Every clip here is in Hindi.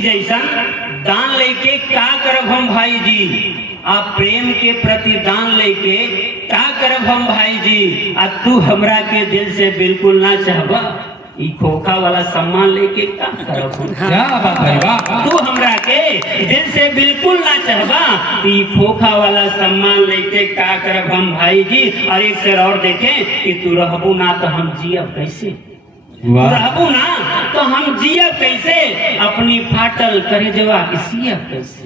जैसन दान लेके का करब हम भाई जी, आप प्रेम के प्रति दान लेके का करब हम भाई जी, आ तू हमरा के दिल से बिल्कुल ना चाहबा, ई खोखा वाला सम्मान लेके का करब हम। क्या बात है, वाह। तू हमरा के दिल से बिल्कुल ना चाहबा, ई खोखा वाला सम्मान लेके का करब हम भाई जी। और एक शेर और देखें कि तू रहबू ना तो हम जियब कैसे, रहबू ना तो हम जियब कैसे, अपनी फाटल करे जवा के सियब कैसे।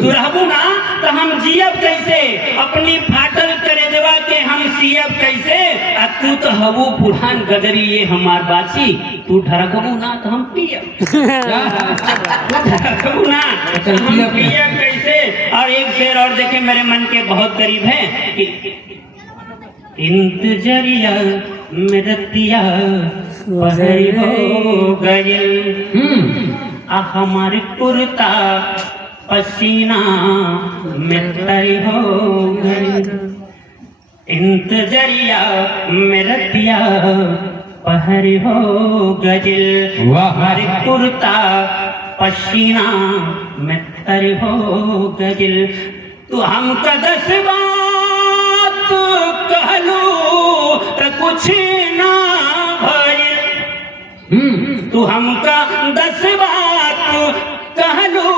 तू रहबू ना तो हम जियब कैसे, अपनी फाटल करे जवा के हम सियब कैसे। आ तू तो हबू पुरान गदरी ये हमार बाची, तू ढरकबू ना तो हम पियब, ढरकबू ना तो हम पियब कैसे। और एक शेर और देखे मेरे मन के बहुत करीब है कि इंतजरिया में रतिया पहरी हो गइल, आ हमारे कुर्ता पसीना में तरी हो गइल। इंतजरिया में रतिया पहरी हो गइल, हमारे कुर्ता पसीना में तरी हो गइल। तू हमका 10 बात कहलू तो कुछ ना भइल, तू हमका 10 बात कहलू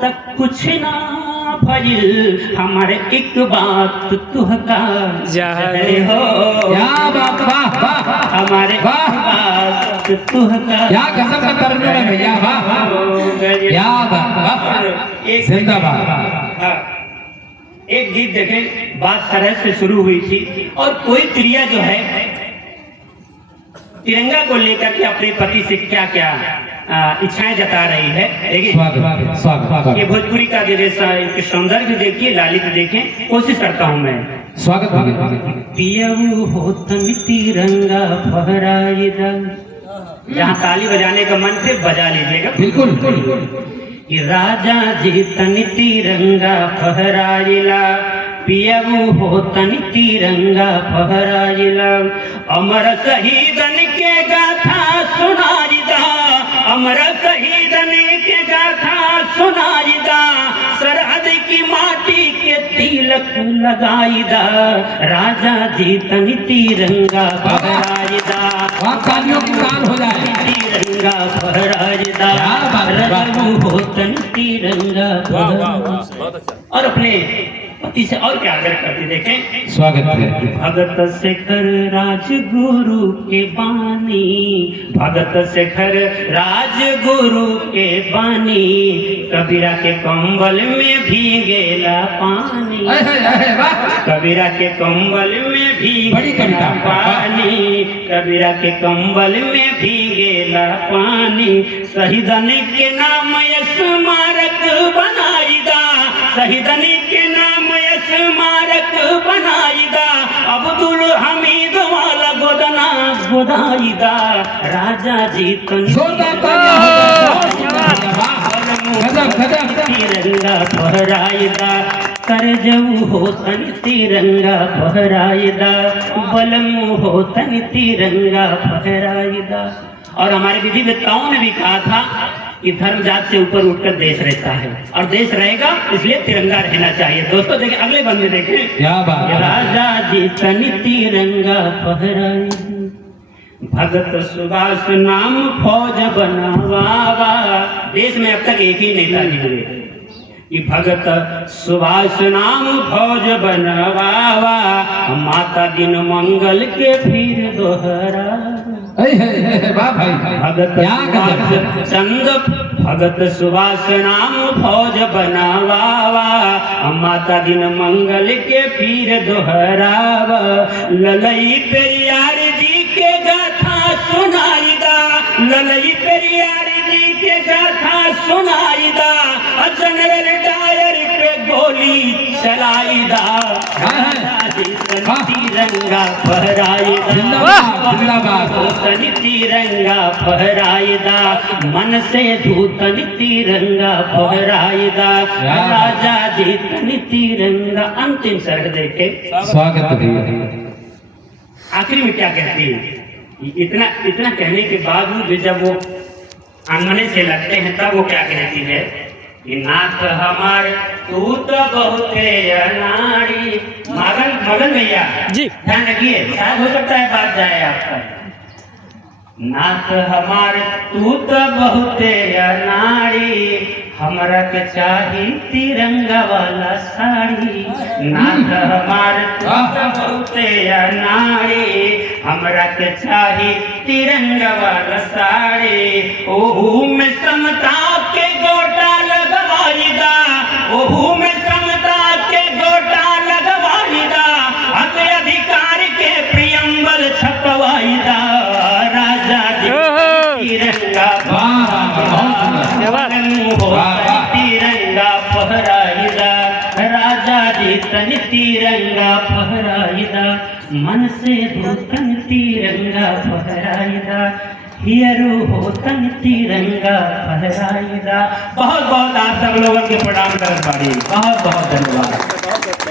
तो कुछ ना भइल, हमारे एक बात तुहका जहर हो, हमारे एक बात तुहका क्या गजब का तर्जुमा है भैया, वाह क्या बात, एक जिंदाबाद। एक गीत देखें, बात सरहद से शुरू हुई थी और कोई क्रिया जो है तिरंगा को लेकर के अपने पति से क्या क्या इच्छाएं जता रही है। देखिए स्वागत ये भोजपुरी का जो सौंदर्य देखिए, लालित देखें, कोशिश करता हूँ मैं। स्वागत। पियऊ हो तन तिरंगा फहराइदा, जहाँ ताली बजाने का मन से बजा लीजिएगा, बिल्कुल। कि राजा जी तन तिरंगा फहराइला, पियऊ हो तन तिरंगा फहराइला, अमर शहीदन के गाथा सुनाइदा, अमर शहीदन के गाथा सुनाइदा, सरहद की माटी के तिलक लगाइदा, राजा जी तन तिरंगा फहराइदा, तालियों की तान हो जाए, तिरंगा फहराइदा, रहू हो तन तिरंगा। और अपने पति से और क्या आदर करती देखें। स्वागत है। भगत शेखर राजगुरु के बानी, भगत शेखर राजगुरु के बानी, कबीरा के कंबल में भीगेला पानी, कबीरा के कंबल में भीगेला पानी, कबीरा के कंबल में भीगेला पानी, शहीदन के नाम स्मारक बनाइदा, शहीदन के नाम स्मारक बनाइदा, अब्दुल हमीद वाला गोदना गोदाइदा, राजा जी तिरंगा फहराइदा, करजऊ हो तन तिरंगा फहराइदा, बलम हो तन तिरंगा फहराइदा। और हमारे विधिवेत्ताओं ने भी कहा था कि धर्म जात से ऊपर उठकर देश रहता है और देश रहेगा, इसलिए तिरंगा रहना चाहिए। दोस्तों देखिए अगले बंद में देखें, क्या बात, राजा जी तन तिरंगा फहराई, भगत सुभाष नाम फौज बनावा। देश में अब तक एक ही नेता जी हुए कि भगत सुभाष नाम फौज बनवावा, माता दिन मंगल के फिर दोहरा, भगत चंद भगत सुभाष नाम फौज बनावा, माता दिन मंगल के फिर दोहरावा, ललई पेरियार जी के गाथा सुनाइदा, ललई पेरियार जी के गाथा सुनाइदा, जनरल डायर पे गोली चलाइदा, तिरंगा फहराइदा, तिरंगा फहराइदा, मन से धूतन तिरंगा फहराइदा, राजा जी तन तिरंगा। अंतिम शर्त देखे, स्वागत। आखिरी में क्या कहती है, इतना कहने के बाद जब वो आंगने से लगते हैं तब वो क्या कहती है कि नाथ हमार तू तो बहुत अनाड़ी। मगन भैया जी। ध्यान रखिए, शायद हो सकता है बात जाए आपका। नाथ हमार तू तो बहुत अनाड़ी, हमरा के चाही तिरंगा वाला साड़ी। नाथ हमार तू तो बहुत अनाड़ी, हमरा के चाही तिरंगा वाला साड़ी। ओहू में समता के गोटा लगवाईदा, ओहू में समता के गोटा लगवाईदा, हक अधिकार के प्रियम्बल छपवाईदा। राजा जी तिरंगा तिरंगा फहराईदा, राजा जी तन तिरंगा फहराईदा, मन से धोतन तिरंगा फहराईदा, हियरू होतन तिरंगा फहराईदा। बहुत बहुत आप सब लोगों के प्रणाम कर पाड़ी। बहुत बहुत धन्यवाद।